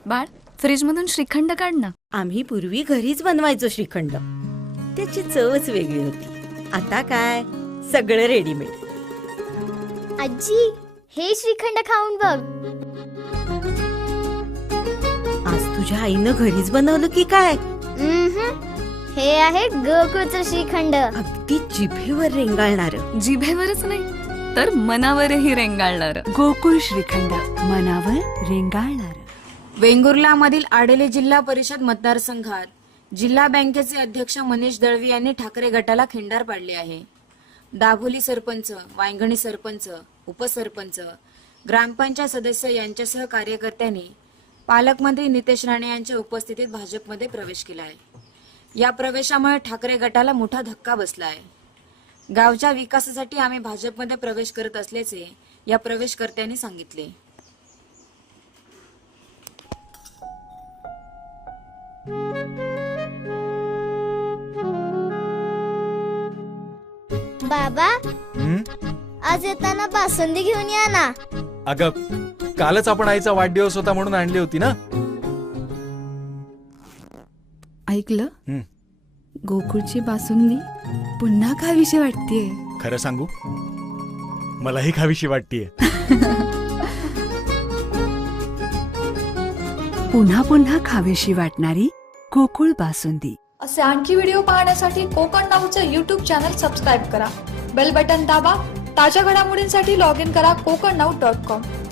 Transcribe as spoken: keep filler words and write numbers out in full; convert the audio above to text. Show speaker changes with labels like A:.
A: बाळ, फ्रीज मधून श्रीखंड काढ ना.
B: आम्ही पूर्वी घरीच बनवायचो श्रीखंड. त्याची चवच वेगळी होती. आता काय सगळं रेडीमेड.
C: आजी, हे श्रीखंड खाऊन बघ.
B: आज तुझ्या आईनं घरीच बनवलं की काय?
C: उम्हम. हे आहे गोकुळचं श्रीखंड.
B: अगदी जिभेवर रेंगाळणार.
A: जिभेवरच नाही तर मनावरही रेंगाळणार.
D: गोकुळ श्रीखंड, मनावर रेंगाळणार.
E: वेंगुर्लामधील आडेले जिल्हा परिषद मतदारसंघात जिल्हा बँकेचे अध्यक्ष मनीष दळवी यांनी ठाकरे गटाला खिंडार पाडले आहे. दाभोली सरपंच, वांगणी सरपंच, उपसरपंच, ग्रामपंचायत सदस्य यांच्यासह कार्यकर्त्यांनी पालकमंत्री नितेश राणे यांच्या उपस्थितीत भाजपमध्ये प्रवेश केला आहे. या प्रवेशामुळे ठाकरे गटाला मोठा धक्का बसला आहे. गावच्या विकासासाठी आम्ही भाजपमध्ये प्रवेश करत असल्याचे या प्रवेशकर्त्यांनी सांगितले.
C: बाबा,
F: हं?
C: आज येताना बासुंदी घेऊन या ना.
F: अगं, कालच आपण आईचा वाढदिवस होता म्हणून आणली होती ना.
D: ऐकलं?
F: हं.
D: गोकुळची बासुंदी पुन्हा खावीशी वाटतेय.
F: खरं सांगू, मलाही खावीशी वाटतीये.
D: पुन्हा पुन्हा खावीशी वाटणारी गोकुळ बासुंदी.
G: असे आणखी व्हिडिओ पाहण्यासाठी कोकण नाऊचं यूट्यूब चॅनल सबस्क्राईब करा. बेल बटन दाबा. ताज्या घडामोडींसाठी लॉग इन करा कोकण नाऊ डॉट कॉम.